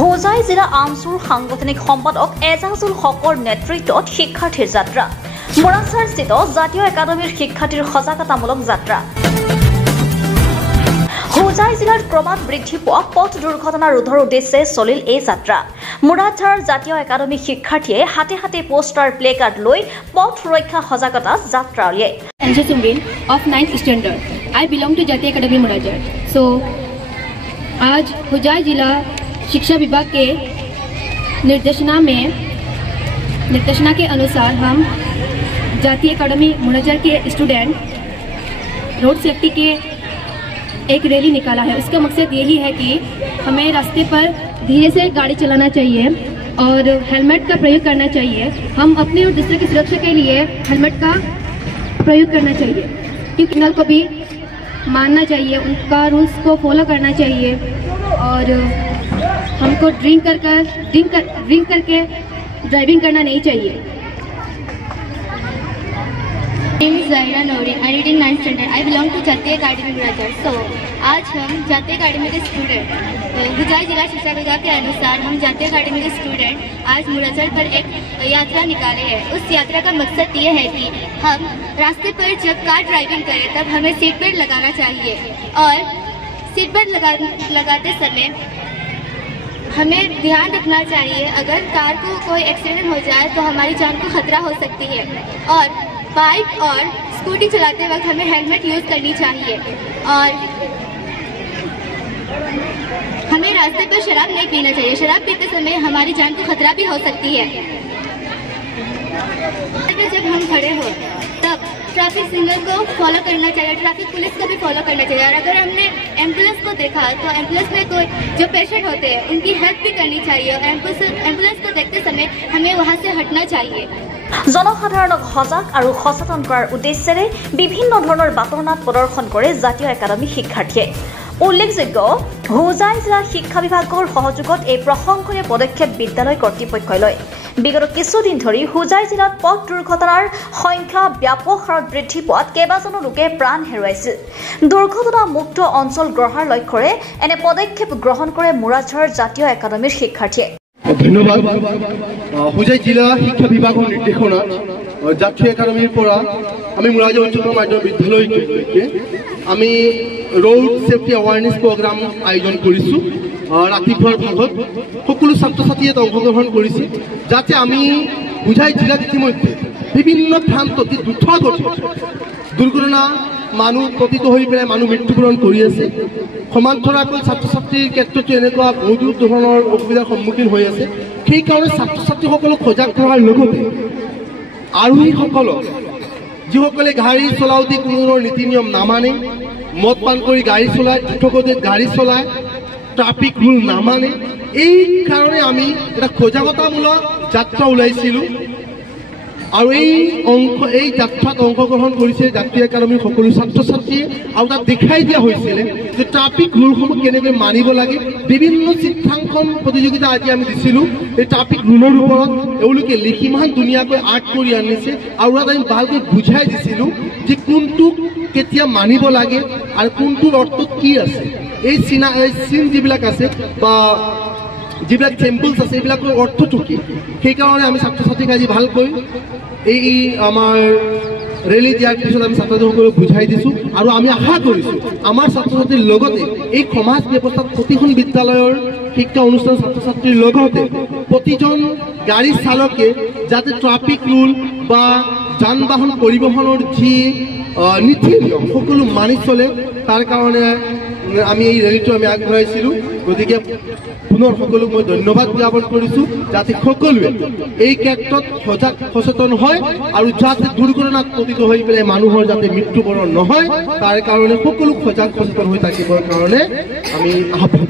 হোজাই জিলা আমচুৰ সাংগঠনিক সম্পাদক এজাজুল হকৰ নেতৃত্বত শিক্ষাৰ্থীৰ যাত্ৰা মুৰাচাৰস্থিত জাতীয় একাডেমীৰ শিক্ষাৰ্থীৰ সজাগতামূলক যাত্ৰা হোজাই জিলাৰ ক্ৰমাৎ বৃদ্ধি পোৱা পথ দুৰ্ঘটনা ৰোধৰ উদ্দেশ্যে চলিল এই যাত্ৰা মুৰাচাৰ জাতীয় একাডেমী শিক্ষাৰ্থীয়ে হাতে হাতে পোষ্টাৰ প্লে কাৰ্ড লৈ পথ সুৰক্ষা সজাগতা যাত্ৰা উলিয়ায় Sanjay Sumrin of 9th standard. I belong to Jatiya Academy Murachar. So आज होजाई जिला शिक्षा विभाग के निर्देशना के अनुसार हम जातीय एकेडमी मुराजर के स्टूडेंट रोड सेफ्टी के एक रैली निकाला है। उसका मकसद यही है कि हमें रास्ते पर धीरे से गाड़ी चलाना चाहिए और हेलमेट का प्रयोग करना चाहिए। हम अपने और दूसरे की सुरक्षा के लिए हेलमेट का प्रयोग करना चाहिए क्योंकि सिग्नल को भी मानना चाहिए, उनका रूल्स को फॉलो करना चाहिए और हमको ड्रिंक करके ड्राइविंग करना नहीं चाहिए। My name is Zaira Noureen. I read in 9th standard. I belong to Jatiya Academy Murachar. So आज हम जातीय अकेडमी के स्टूडेंट होजाई जिला शिक्षा विभाग के अनुसार हम जातीय अकेडमी के स्टूडेंट आज मुराचर पर एक यात्रा निकाले हैं। उस यात्रा का मकसद ये है कि हम रास्ते पर जब कार ड्राइविंग करें तब हमें सीट बेल्ट लगाना चाहिए और सीट बेल्ट लगाते समय हमें ध्यान रखना चाहिए अगर कार को कोई एक्सीडेंट हो जाए तो हमारी जान को खतरा हो सकती है और बाइक और स्कूटी चलाते वक्त हमें हेलमेट यूज़ करनी चाहिए और हमें रास्ते पर शराब नहीं पीना चाहिए। शराब पीते समय हमारी जान को खतरा भी हो सकती है। जब हम खड़े हो तब ट्रैफिक सिग्नल को फॉलो करना चाहिए, ट्रैफिक पुलिस को भी फॉलो करना चाहिए और अगर हमने एम्बुलेंस को देखा तो एम्बुलेंस में कोई जो पेशेंट होते हैं उनकी हेल्प भी करनी चाहिए और एम्बुलेंस को देखते समय हमें वहाँ से हटना चाहिए। জনসাধাৰণক সজাগ আৰু সচেতন কৰাৰ উদ্দেশ্যেৰে বিভিন্ন ধৰণৰ বাতৰনাট প্ৰদৰ্শন কৰে জাতীয় একাডেমী শিক্ষাৰ্থীয়ে। উল্লেখযোগ্য হোজাই জিলা শিক্ষা বিভাগৰ সহযোগত এই প্ৰশংসনীয় পদক্ষেপ বিদ্যালয় কৰ্তৃপক্ষই লয়। বিগত কিছুদিন ধৰি হোজাই জিলাত পথ দুৰ্ঘটনাৰ সংখ্যা ব্যাপক হাৰত বৃদ্ধি পোৱাত কেইবাজনো লোকে প্ৰাণ হেৰুৱাইছিল। দুৰ্ঘটনা মুক্ত অঞ্চল গঢ়াৰ লক্ষ্যৰে এনে পদক্ষেপ গ্ৰহণ কৰে মুৰাচাৰ জাতীয় একাডেমীৰ শিক্ষাৰ্থীয়ে। ধন্যবাদ। হোজাই জিলা শিক্ষা বিভাগৰ নিৰ্দেশনাত জাতীয় একাডেমীৰ পৰা আমি মুৰাচাৰ উচ্চতৰ মাধ্যমিক বিদ্যালয়লৈকে আমি ৰোড সেফটি এৱাৰনেছ প্ৰগ্ৰাম আয়োজন কৰিছোঁ। ৰাতিপুৱাৰ ভাগত সকলো ছাত্ৰ ছাত্ৰীয়ে অংশগ্ৰহণ কৰিছে যাতে আমি হোজাই জিলাত ইতিমধ্যে বিভিন্ন স্থানত অতি দ্ৰুতগতিত দুৰ্ঘটনা মানুহ পতিত হৈ পেলাই মানুহ মৃত্যুবৰণ কৰি আছে। সমান্তৰালকৈ ছাত্ৰ ছাত্ৰীৰ ক্ষেত্ৰতো এনেকুৱা বহুতো ধৰণৰ অসুবিধাৰ সন্মুখীন হৈ আছে। সেইকাৰণে ছাত্ৰ ছাত্ৰীসকলক সজাগ কৰাৰ লগতে আৰোহীসকলক যিসকলে গাড়ী চলাওঁতে কোনো নীতি নিয়ম নামানে, মদ পান কৰি গাড়ী চলায়, দ্ৰুতগতিত গাড়ী চলায়, ট্ৰাফিক ৰুল নামানে, এই কাৰণে আমি এটা সজাগতামূলক যাত্ৰা ওলাইছিলোঁ আৰু এই যাত্ৰাত অংশগ্ৰহণ কৰিছে জাতীয় একাডেমীৰ সকলো ছাত্ৰ ছাত্ৰীয়ে আৰু তাত দেখাই দিয়া হৈছিলে যে ট্ৰাফিক ৰুলসমূহ কেনেকৈ মানিব লাগে। বিভিন্ন চিত্ৰাংকন প্ৰতিযোগিতা আজি আমি দিছিলোঁ এই ট্ৰাফিক ৰুলৰ ওপৰত। এওঁলোকে লিখি ইমান ধুনীয়াকৈ আৰ্ট কৰি আনিছে আৰু তাত আমি ভালকৈ বুজাই দিছিলোঁ যে কোনটোক কেতিয়া মানিব লাগে আৰু কোনটোৰ অৰ্থ কি আছে। এই চিন যিবিলাক আছে বা যিবিলাক টেম্পলছ আছে এইবিলাকৰ অৰ্থটো কি, সেইকাৰণে আমি ছাত্ৰ ছাত্ৰীক আজি ভালকৈ এই আমাৰ ৰেলী দিয়াৰ পিছত আমি ছাত্ৰ ছাত্ৰীসকলক বুজাই দিছোঁ আৰু আমি আশা কৰিছোঁ আমাৰ ছাত্ৰ ছাত্ৰীৰ লগতে এই সমাজ ব্যৱস্থাত প্ৰতিখন বিদ্যালয়ৰ শিক্ষা অনুষ্ঠান ছাত্ৰ ছাত্ৰীৰ লগতে প্ৰতিজন গাড়ী চালকে যাতে ট্ৰাফিক ৰুল বা যান বাহন পৰিবহণৰ যি নীতি নিয়ম সকলো মানি চলে তাৰ কাৰণে আমি এই ৰেলীটো আমি আগবঢ়াইছিলোঁ। গতিকে পুনৰ সকলোক মই ধন্যবাদ জ্ঞাপন কৰিছোঁ যাতে সকলোৱে এই ক্ষেত্ৰত সজাগ সচেতন হয় আৰু যাতে দুৰ্ঘটনাত পতিত হৈ পেলাই মানুহৰ যাতে মৃত্যুবৰণ নহয় তাৰ কাৰণে সকলো সজাগ সচেতন হৈ থাকিবৰ কাৰণে আমি আহ্বান